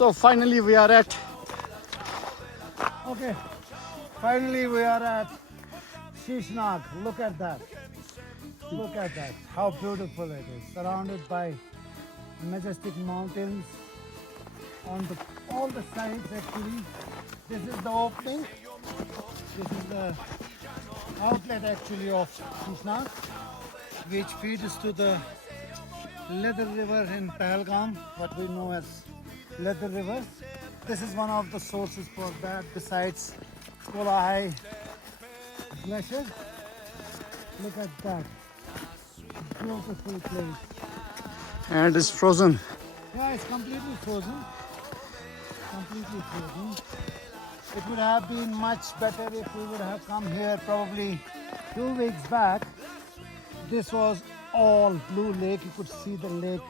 So finally we are at Okay, finally we are at Shishnag. Look at that. Look at that. How beautiful it is. Surrounded by majestic mountains on all the sides actually. This is the opening. This is the outlet actually of Shishnag, which feeds to the Leather River in Pahalgam, what we know as Leather River. This is one of the sources for that, besides Kolahai Glacier. Look at that. Beautiful place. and it's frozen. Yeah, it's completely frozen. Completely frozen. It would have been much better if we would have come here probably 2 weeks back. This was all blue lake. You could see the lake